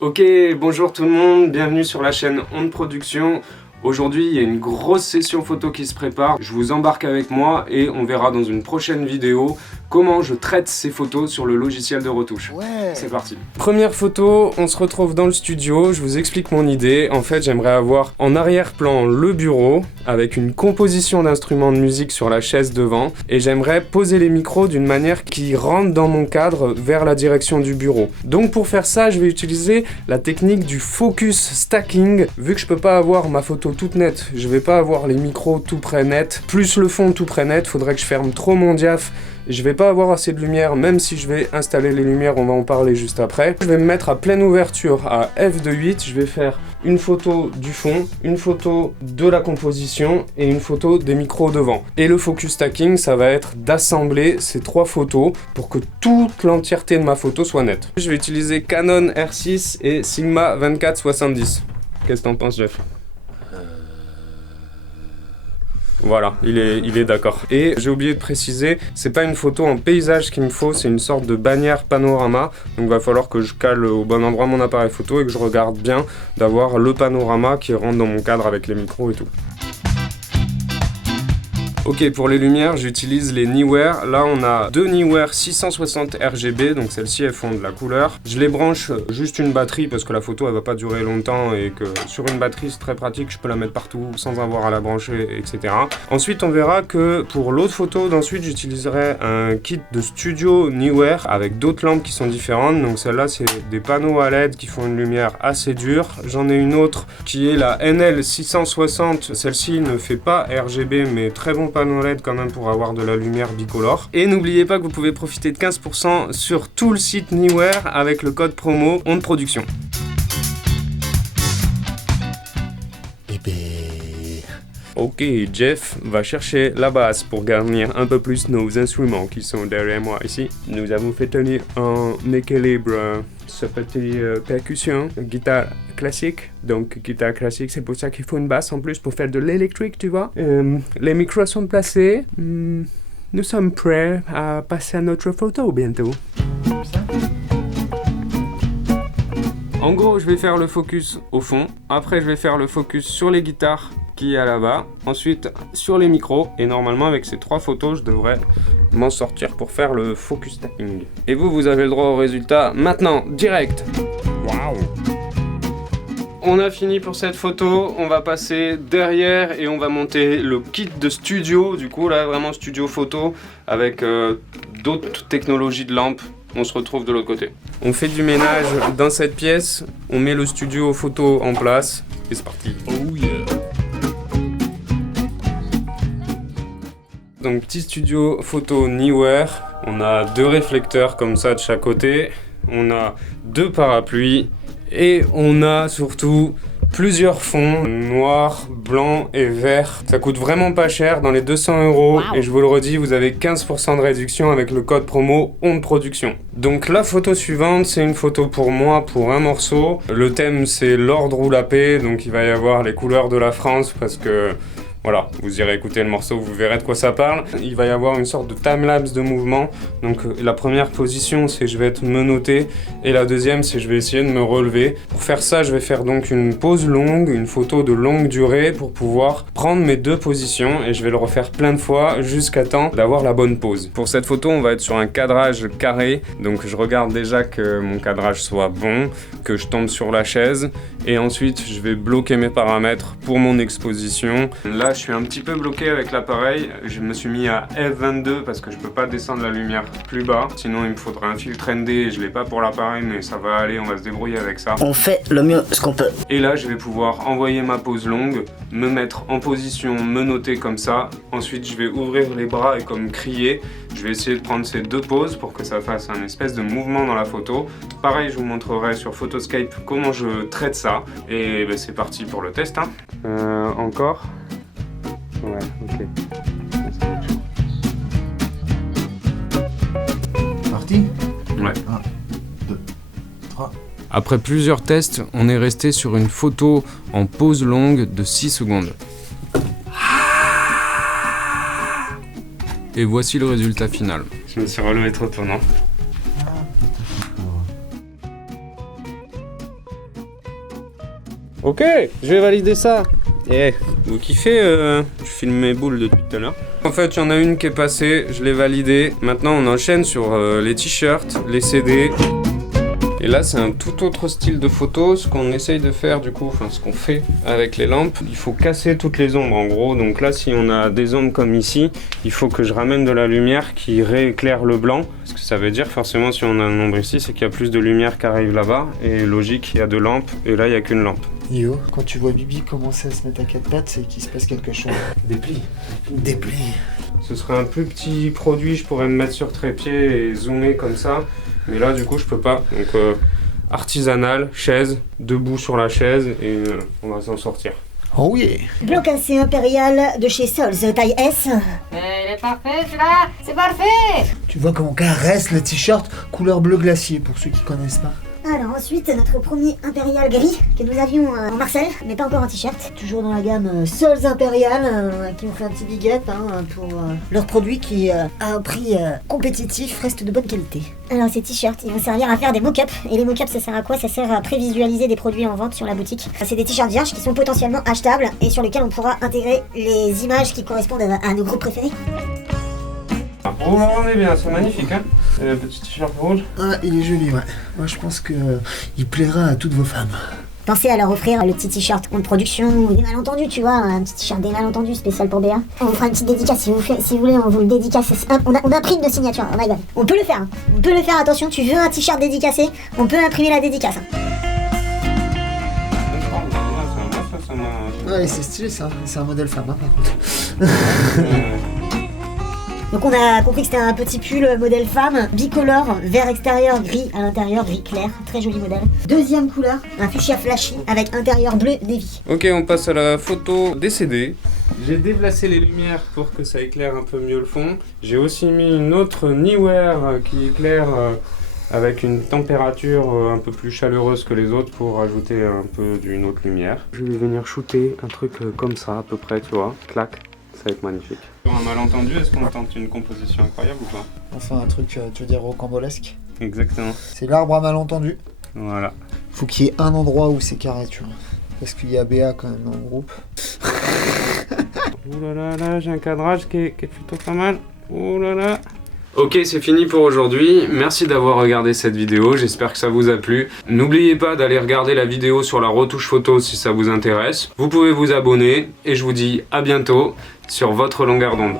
Ok, bonjour tout le monde, bienvenue sur la chaîne Onde Production. Aujourd'hui, il y a une grosse session photo qui se prépare. Je vous embarque avec moi et on verra dans une prochaine vidéo comment je traite ces photos sur le logiciel de retouche. Ouais. C'est parti. Première photo, on se retrouve dans le studio. Je vous explique mon idée. En fait, j'aimerais avoir en arrière-plan le bureau avec une composition d'instruments de musique sur la chaise devant et j'aimerais poser les micros d'une manière qui rentre dans mon cadre vers la direction du bureau. Donc pour faire ça, je vais utiliser la technique du focus stacking. Vu que je peux pas avoir ma photo toute nette, je vais pas avoir les micros tout près net, plus le fond tout près net, faudrait que je ferme trop mon diaph. Je vais pas avoir assez de lumière, même si je vais installer les lumières, on va en parler juste après. Je vais me mettre à pleine ouverture à f de 8, je vais faire une photo du fond, une photo de la composition et une photo des micros devant. Et le focus stacking, ça va être d'assembler ces trois photos pour que toute l'entièreté de ma photo soit nette. Je vais utiliser Canon R6 et Sigma 2470. Qu'est-ce que t'en penses, Jeff ? Voilà, il est d'accord. Et j'ai oublié de préciser, c'est pas une photo en paysage qu'il me faut, c'est une sorte de bannière panorama. Donc il va falloir que je cale au bon endroit mon appareil photo et que je regarde bien d'avoir le panorama qui rentre dans mon cadre avec les micros et tout. Ok, pour les lumières, j'utilise les Neewer. Là, on a deux Neewer 660 RGB, donc celles-ci, elles font de la couleur. Je les branche juste une batterie parce que la photo, elle va pas durer longtemps et que sur une batterie, c'est très pratique. Je peux la mettre partout sans avoir à la brancher, etc. Ensuite, on verra que pour l'autre photo d'ensuite, j'utiliserai un kit de studio Neewer avec d'autres lampes qui sont différentes. Donc celle-là, c'est des panneaux à LED qui font une lumière assez dure. J'en ai une autre qui est la NL 660. Celle-ci ne fait pas RGB, mais très bon panneau LED quand même pour avoir de la lumière bicolore. Et n'oubliez pas que vous pouvez profiter de 15% sur tout le site Neewer avec le code promo Onde Production. Ok, Jeff va chercher la basse pour garnir un peu plus nos instruments qui sont derrière moi ici. Nous avons fait tenir en équilibre ce petit percussion, guitare classique. Donc guitare classique, c'est pour ça qu'il faut une basse en plus pour faire de l'électrique, tu vois. Les micros sont placés. Nous sommes prêts à passer à notre photo bientôt. En gros, je vais faire le focus au fond. Après, je vais faire le focus sur les guitares qui est là-bas. Ensuite, sur les micros. Et normalement, avec ces trois photos, je devrais m'en sortir pour faire le focus stacking. Et vous avez le droit au résultat maintenant, direct. Waouh! On a fini pour cette photo. On va passer derrière et on va monter le kit de studio. Du coup, là, vraiment studio photo avec d'autres technologies de lampes. On se retrouve de l'autre côté. On fait du ménage dans cette pièce, on met le studio photo en place et c'est parti. Oh yeah. Donc petit studio photo Neewer, on a deux réflecteurs comme ça de chaque côté, on a deux parapluies et on a surtout plusieurs fonds, noir, blanc et vert. Ça coûte vraiment pas cher, dans les 200 €. Wow. Et je vous le redis, vous avez 15% de réduction avec le code promo Onde Production. Donc la photo suivante, c'est une photo pour moi, pour un morceau. Le thème, c'est l'ordre ou la paix, donc il va y avoir les couleurs de la France parce que... Voilà, vous irez écouter le morceau, vous verrez de quoi ça parle. Il va y avoir une sorte de timelapse de mouvement. Donc la première position, c'est je vais être menotté. Et la deuxième, c'est je vais essayer de me relever. Pour faire ça, je vais faire donc une pause longue, une photo de longue durée pour pouvoir prendre mes deux positions. Et je vais le refaire plein de fois jusqu'à temps d'avoir la bonne pose. Pour cette photo, on va être sur un cadrage carré. Donc je regarde déjà que mon cadrage soit bon, que je tombe sur la chaise. Et ensuite, je vais bloquer mes paramètres pour mon exposition. Là, je suis un petit peu bloqué avec l'appareil. Je me suis mis à F22 parce que je peux pas descendre la lumière plus bas. Sinon, il me faudrait un filtre ND et je l'ai pas pour l'appareil, mais ça va aller, on va se débrouiller avec ça. On fait le mieux ce qu'on peut. Et là, je vais pouvoir envoyer ma pose longue, me mettre en position, me noter comme ça. Ensuite, je vais ouvrir les bras et comme crier. Je vais essayer de prendre ces deux poses pour que ça fasse un espèce de mouvement dans la photo. Pareil, je vous montrerai sur Photoscape comment je traite ça. Et ben, c'est parti pour le test. Encore. Ouais, ok. Parti ? Ouais. 1, 2, 3. Après plusieurs tests, on est resté sur une photo en pause longue de 6 secondes. Et voici le résultat final. Je me suis relevé trop tôt, non ? Ok, je vais valider ça. Eh, vous kiffez, je filme mes boules depuis tout à l'heure. En fait, il y en a une qui est passée, je l'ai validée. Maintenant, on enchaîne sur les t-shirts, les CD. Et là, c'est un tout autre style de photo. Ce qu'on essaye de faire, du coup, enfin, ce qu'on fait avec les lampes, il faut casser toutes les ombres, en gros. Donc là, si on a des ombres comme ici, il faut que je ramène de la lumière qui rééclaire le blanc. Ce que ça veut dire, forcément, si on a une ombre ici, c'est qu'il y a plus de lumière qui arrive là-bas. Et logique, il y a deux lampes. Et là, il n'y a qu'une lampe. Yo, quand tu vois Bibi commencer à se mettre à quatre pattes, c'est qu'il se passe quelque chose. Des plis. Des plis. Ce serait un plus petit produit, je pourrais me mettre sur trépied et zoomer comme ça. Mais là, du coup, je peux pas. Donc, artisanal, chaise, debout sur la chaise et on va s'en sortir. Oh yeah. Blanc cassé impérial de chez Sols, taille S. Il est parfait celui-là, c'est parfait. Tu vois comment on caresse le t-shirt couleur bleu glacier pour ceux qui connaissent pas. Alors ensuite, notre premier impérial gris que nous avions en Marcel, mais pas encore en t-shirt. Toujours dans la gamme Sols Impérial, qui ont fait un petit big up pour leur produit qui, à un prix compétitif, reste de bonne qualité. Alors ces t-shirts, ils vont servir à faire des mock-ups. Et les mock-ups, ça sert à quoi? Ça sert à prévisualiser des produits en vente sur la boutique. C'est des t-shirts vierges qui sont potentiellement achetables et sur lesquels on pourra intégrer les images qui correspondent à nos groupes préférés. Oh, on est bien, c'est magnifique, hein. Le petit t-shirt rouge. Ah, il est joli, ouais. Moi, je pense que il plaira à toutes vos femmes. Pensez à leur offrir le petit t-shirt compte production ou des malentendus, tu vois, un petit t-shirt des malentendus spécial pour Béa. On vous fera une petite dédicace si vous voulez, on vous le dédicace. On imprime de signature, oh my god. On peut le faire, hein. On peut le faire, attention, tu veux un t-shirt dédicacé, on peut imprimer la dédicace. Hein. Ouais, c'est stylé ça. C'est un modèle femme, hein, par contre. Donc on a compris que c'était un petit pull modèle femme, bicolore, vert extérieur, gris à l'intérieur, gris clair, très joli modèle. Deuxième couleur, un fuchsia flashy avec intérieur bleu navy. Ok, on passe à la photo des CD. J'ai déplacé les lumières pour que ça éclaire un peu mieux le fond. J'ai aussi mis une autre Neewer qui éclaire avec une température un peu plus chaleureuse que les autres pour ajouter un peu d'une autre lumière. Je vais venir shooter un truc comme ça à peu près, tu vois, clac. Ça va être magnifique. Sur un malentendu, est-ce qu'on tente une composition incroyable ou pas? Enfin, un truc, tu veux dire rocambolesque. Exactement. C'est l'arbre à malentendu. Voilà. Faut qu'il y ait un endroit où c'est carré, tu vois. Parce qu'il y a Béa quand même dans le groupe. Ouh là là là, j'ai un cadrage qui est plutôt pas mal. Ouh là là. Ok, c'est fini pour aujourd'hui. Merci d'avoir regardé cette vidéo, j'espère que ça vous a plu. N'oubliez pas d'aller regarder la vidéo sur la retouche photo si ça vous intéresse. Vous pouvez vous abonner et je vous dis à bientôt sur votre longueur d'onde.